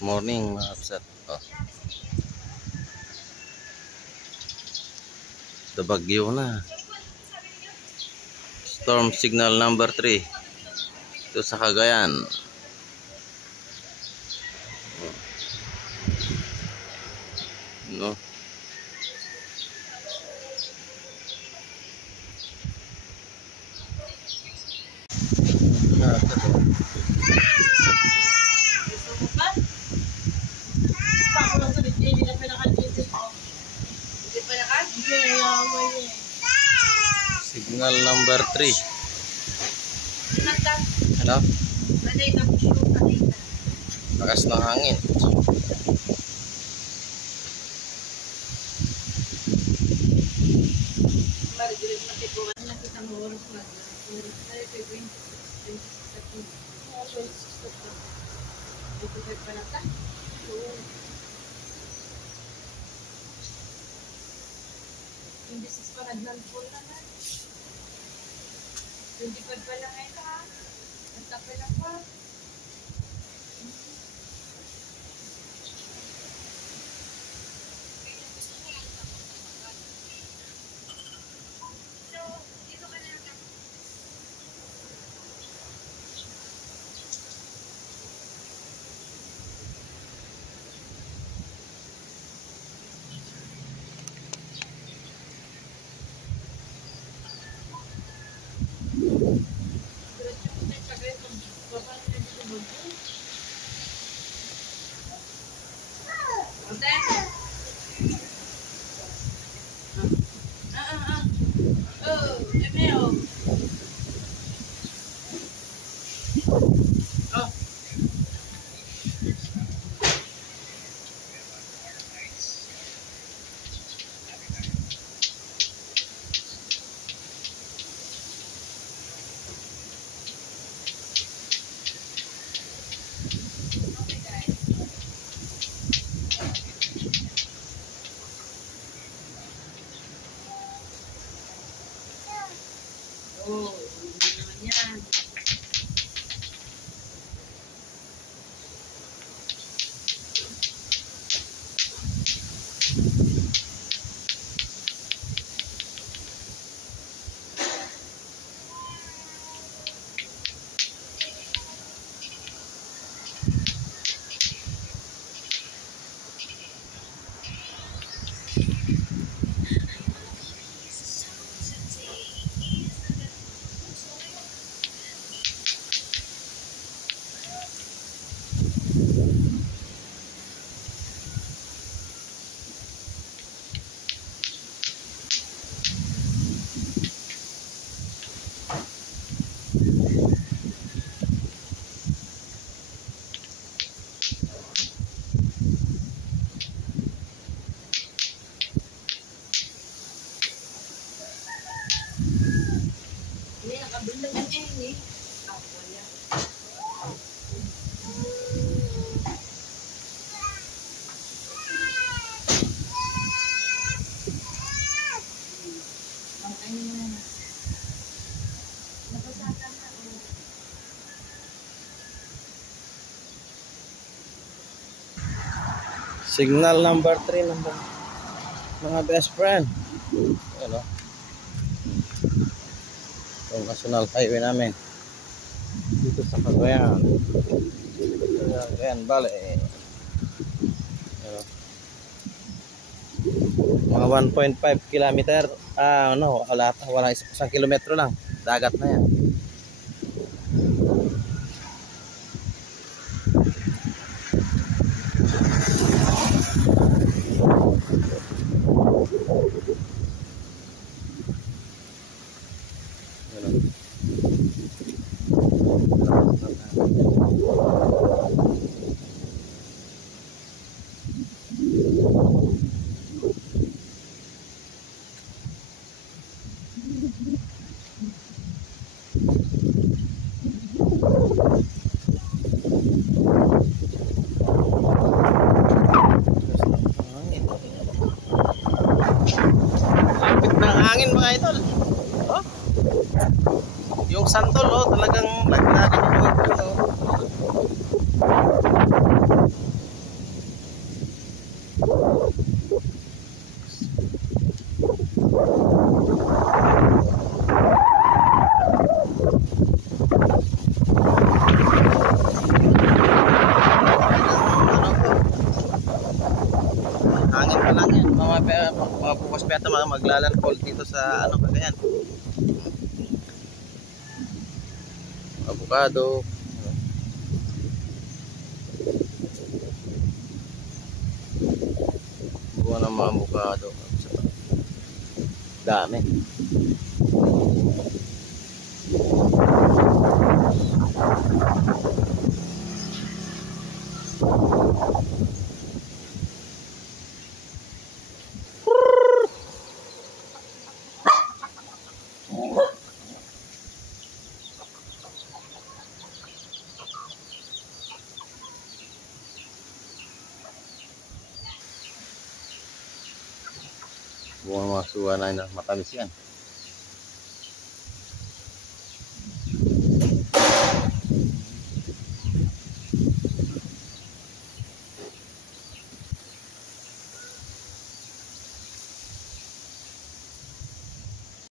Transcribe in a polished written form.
Morning mga kapsat. The bagyo na. Storm signal number 3 ito sa Cagayan. No. Signal number 3. Ano? Lakas ng hangin. Hindi sis pa nagnan-full naman. 25 pa lang ito ha. Nagtapay lang pa. Oh, naman yan. Ini nakabundag ang eh. Wala. Signal number 3 number mga best friend. Ano? Yung national highway namin dito sa Cagayan. Cagayan Valley. Ano? Mga 1.5 kilometer. Wala isang kilometro lang. Dagat na yan. Hangin mga idol. Oh. Yung santol talagang lagi-lagi. mamaya ito maglalandfall dito sa ano Cagayan. Avocado. Buwan ng mga avocado. Dami. Buwan mga suwa na matamis yan.